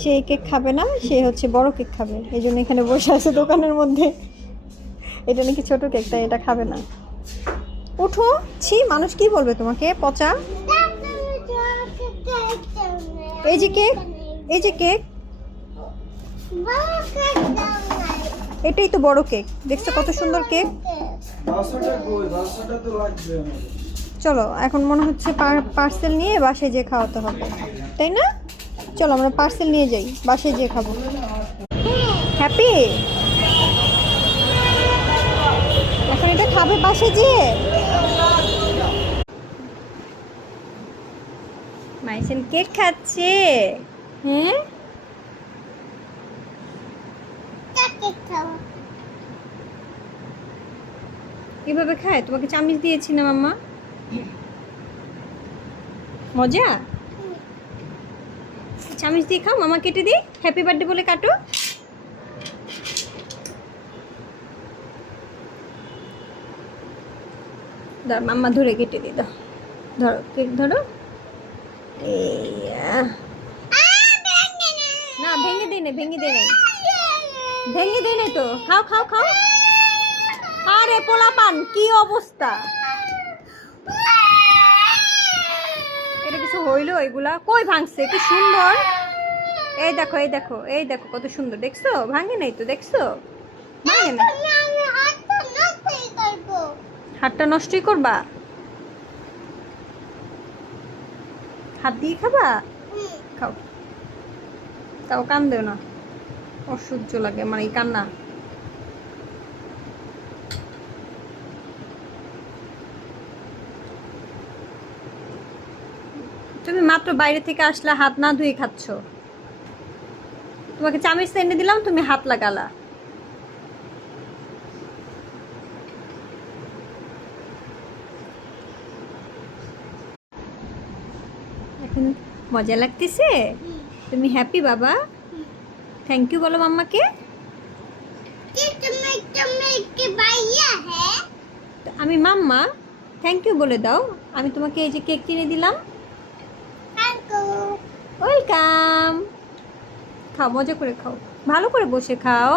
সে এই কেক খাবে না, সে হচ্ছে বড় কেক খাবে, এই জন্য এখানে বসে আছে দোকানের মধ্যে। এটা নাকি ছোট কেক, তাই এটা খাবে না। উঠো, ছি, মানুষ কি বলবে তোমাকে, পচা। এই যে কেক, এই যে কেক, এটাই তো বড় কেক, দেখছো কত সুন্দর কেক। চলো এখন মনে হচ্ছে পার্সেল নিয়ে বাসায় যেয়ে খাওয়াতে হবে, তাই না? চলো আমরা পার্সেল নিয়ে যাই, বাসায় যেয়ে খাবো। হ্যাপি এখন এটা খাবে বাসায় যেয়ে। মাইসেন কেক খাচ্ছে। হ্যাঁ, এভাবে খায়? তোমাকে চামচ দিয়েছি না মাম্মা? মজা? চামচ দিয়ে খাও, মামা কেটে দিই, হ্যাপি বার্থডে বলে কাটো। দাও মাম্মা ধরে কেটে দিই, দাও, ধরো কেক ধরো। না ভেঙে দিই না, ভেঙে দিই নাই, ভেঙে দিই নাই তো। খাও খাও খাও। আরে পোলাপান কি অবস্থা, এটা কিছু হইলো? এগুলা কই ভাঙছে? কি সুন্দর, এই দেখো এই দেখো এই দেখো কত সুন্দর, দেখছো? ভাঙে নাই তো, দেখছো? ভাঙে না। হাতটা নষ্টই করবা? হাত দিয়ে খাবা? খাও, তাও কান্দেও না, অসহ্য লাগে মানে এই কান্না। তুমি মাত্র বাইরে থেকে আসলে, হাত না ধুয়ে খাচ্ছ। তোমাকে চামচ এনে দিলাম, তুমি হাত লাগালা। এখন মজা লাগতেছে? তুমি হ্যাপি বাবা? থ্যাংক ইউ বলো মাম্মাকে। আমি মাম্মা, থ্যাংক ইউ বলে দাও। আমি তোমাকে এই যে কেক কিনে দিলাম। ওয়েলকাম। খাও, মজা করে খাও, ভালো করে বসে খাও।